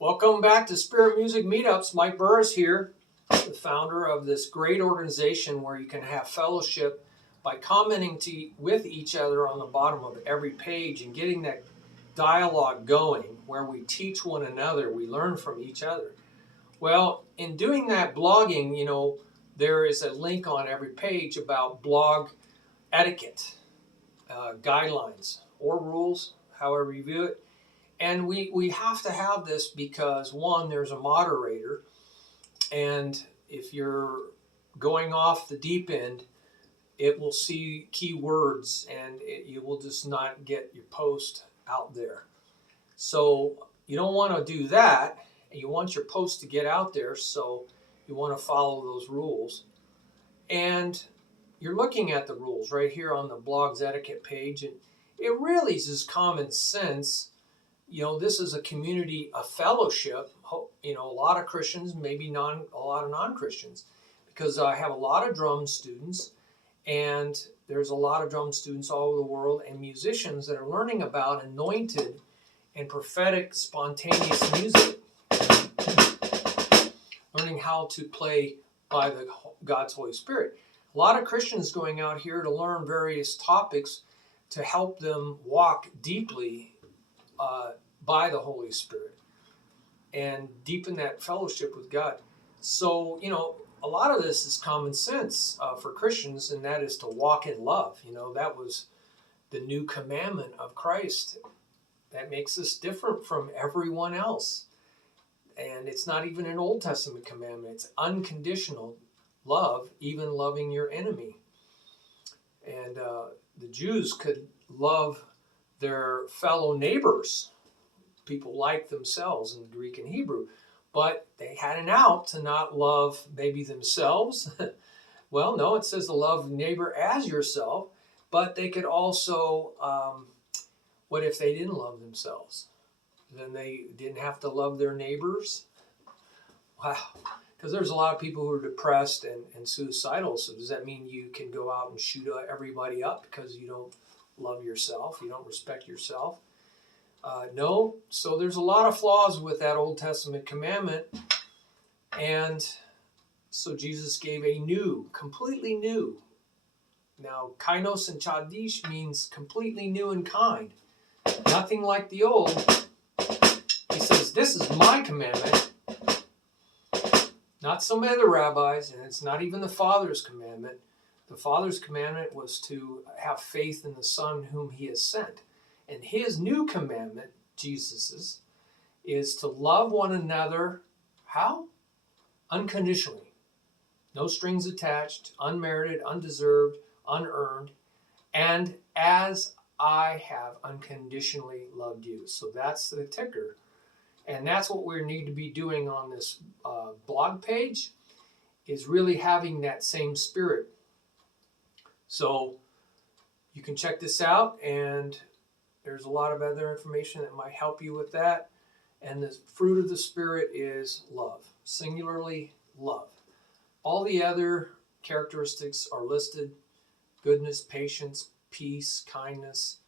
Welcome back to Spirit Music Meetups. Mike Burris here, the founder of this great organization where you can have fellowship by commenting with each other on the bottom of every page and getting that dialogue going where we teach one another, we learn from each other. Well, in doing that blogging, there is a link on every page about blog etiquette, guidelines, or rules, however you view it. And we have to have this because, one, there's a moderator, and if you're going off the deep end, it will see keywords and you will just not get your post out there. So you don't want to do that. You want your post to get out there, so you want to follow those rules. And you're looking at the rules right here on the blog's etiquette page, and it really is just common sense. This is a community, a fellowship, a lot of Christians, maybe a lot of non-Christians, because I have a lot of drum students, and there's a lot of drum students all over the world, and musicians that are learning about anointed and prophetic spontaneous music, learning how to play by God's Holy Spirit. A lot of Christians going out here to learn various topics to help them walk deeply by the Holy Spirit and deepen that fellowship with God. So, a lot of this is common sense for Christians, and that is to walk in love. That was the new commandment of Christ. That makes us different from everyone else. And it's not even an Old Testament commandment. It's unconditional love, even loving your enemy. And the Jews could love their fellow neighbors, people like themselves in Greek and Hebrew, but they had an out to not love maybe themselves. Well, no, it says to love neighbor as yourself, but they could also, what if they didn't love themselves? Then they didn't have to love their neighbors? Wow, because there's a lot of people who are depressed and suicidal, so does that mean you can go out and shoot everybody up because you don't love yourself, you don't respect yourself? No. So there's a lot of flaws with that Old Testament commandment. And so Jesus gave a new, completely new. Now, kainos and chadish means completely new and kind. Nothing like the old. He says, this is my commandment. Not some other rabbis, and it's not even the Father's commandment. The Father's commandment was to have faith in the Son whom he has sent. And his new commandment, Jesus's, is to love one another, how? Unconditionally. No strings attached, unmerited, undeserved, unearned, and as I have unconditionally loved you. So that's the ticker. And that's what we need to be doing on this blog page, is really having that same spirit. So you can check this out, and there's a lot of other information that might help you with that. And the fruit of the Spirit is love, singularly love. All the other characteristics are listed: goodness, patience, peace, kindness.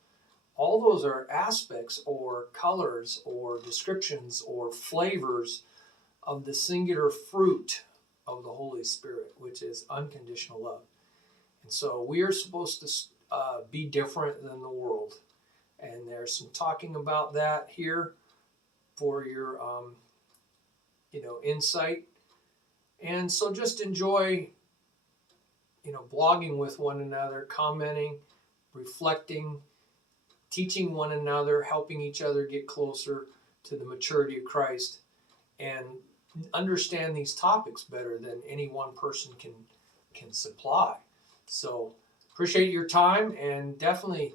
All those are aspects or colors or descriptions or flavors of the singular fruit of the Holy Spirit, which is unconditional love. And so we are supposed to be different than the world. And there's some talking about that here for your, insight. And so just enjoy, blogging with one another, commenting, reflecting, teaching one another, helping each other get closer to the maturity of Christ, and understand these topics better than any one person can supply. So appreciate your time, and definitely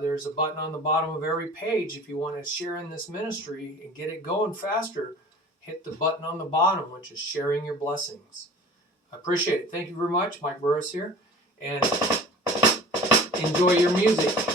there's a button on the bottom of every page if you want to share in this ministry and get it going faster. Hit the button on the bottom, which is sharing your blessings. I appreciate it. Thank you very much. Mike Burris here, and enjoy your music.